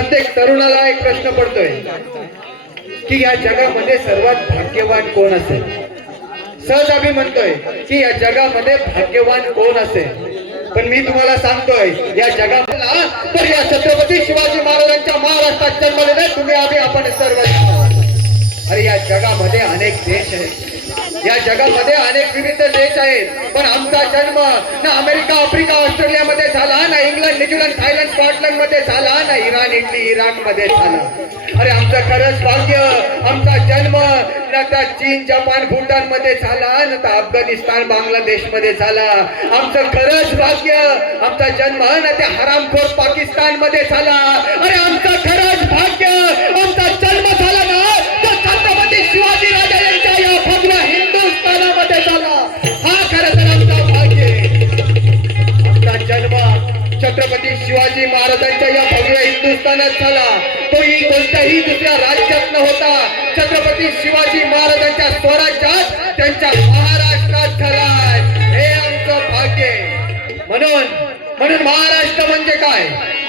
प्रत्येक तरुणाला एक प्रश्न पडतोय की या जगामध्ये सर्वात भाग्यवान कोण असेल। सहज आम्ही म्हणतोय की या जगामध्ये भाग्यवान कोण असेल, पण मी तुम्हाला सांगतोय या जगाला तर या छत्रपती शिवाजी महाराजांच्या महाराष्ट्रात जन्मलेले तुम्ही आम्ही आपण सर्व। अरे या जगामध्ये अनेक देश आहेत, या जगामध्ये अनेक विविध देश आहेत, पण आमचा जन्म ना अमेरिका आफ्रिका ऑस्ट्रेलियामध्ये झाला, ना इंग्लंड न्यूझीलंड थायलंड स्कॉटलंड मध्ये झाला, ना इराण इटली इराक मध्ये झाला। अरे आमचं खरंच भाग्य आमचा जन्म ना त्या चीन जपान भूटान मध्ये झाला, ना तर अफगाणिस्तान बांगलादेश मध्ये झाला। आमचं खरंच भाग्य आमचा जन्म ना त्या हरामखोर पाकिस्तान मध्ये झाला। अरे आमचं खरंच भाग्य आमचा जन्म झाला ना तर छत्रपती शिवाजी राजा यांच्या या भव्य हिंदुस्थानामध्ये झाला। हा खरं तर आमचा भाग्य। आमचा जन्म छत्रपती शिवाजी महाराजांच्या या भव्य हिंदुस्थानात झाला, तोही कोणत्याही दुसऱ्या राज्यात न होता छत्रपती शिवाजी महाराजांच्या स्वराज्यात त्यांच्या महाराष्ट्रात झालाय। हे आमचं भाग्य। म्हणून महाराष्ट्र म्हणजे काय?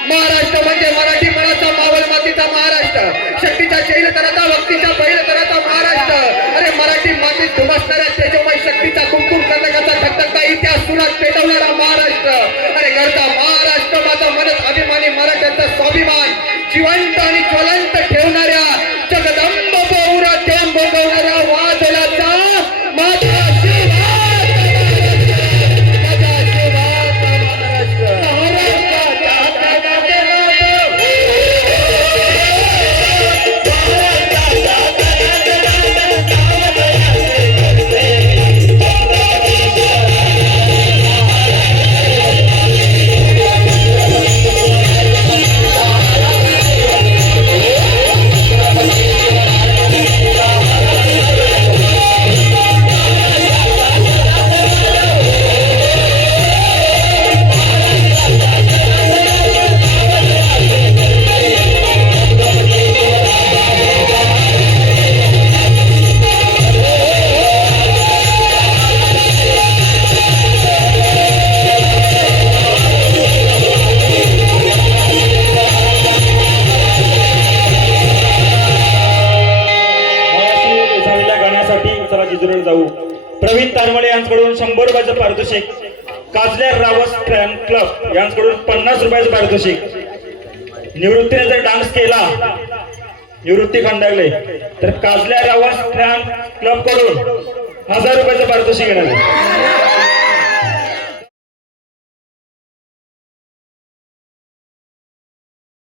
महाराष्ट्र म्हणजे मराठी मनाचा मावळ मातीचा महाराष्ट्र, शक्तीच्या चैलतराचा भक्तीच्या पैलतराचा महाराष्ट्र। अरे मराठी मातीत धुमसणाऱ्या तेजोमय शक्तीचा कुमकुम कर्णकाचा धगधगता इतिहास सुनात पेटवणारा महाराष्ट्र। अरे घरचा महाराष्ट्र माझा मनत अभिमानी मराठ्यांचा स्वाभिमान जिवंत आणि ज्वलंत ठेवणाऱ्या जगदंब बहुरा थेंब भोगवणाऱ्या वादळाचा माझा जाऊ। प्रवीण तारमळे यांच्याकडून 100 रुपयाचं पारितोषिक, काजल्या रावस फॅन क्लब यांच्याकडून 50 रुपयाचं पारितोषिक। निवृत्तीने जर डान्स केला, निवृत्ती खंडागले तर काजल्या रावस फॅन क्लब कडून 1000 रुपयाचं पारितोषिक घेणार आहे।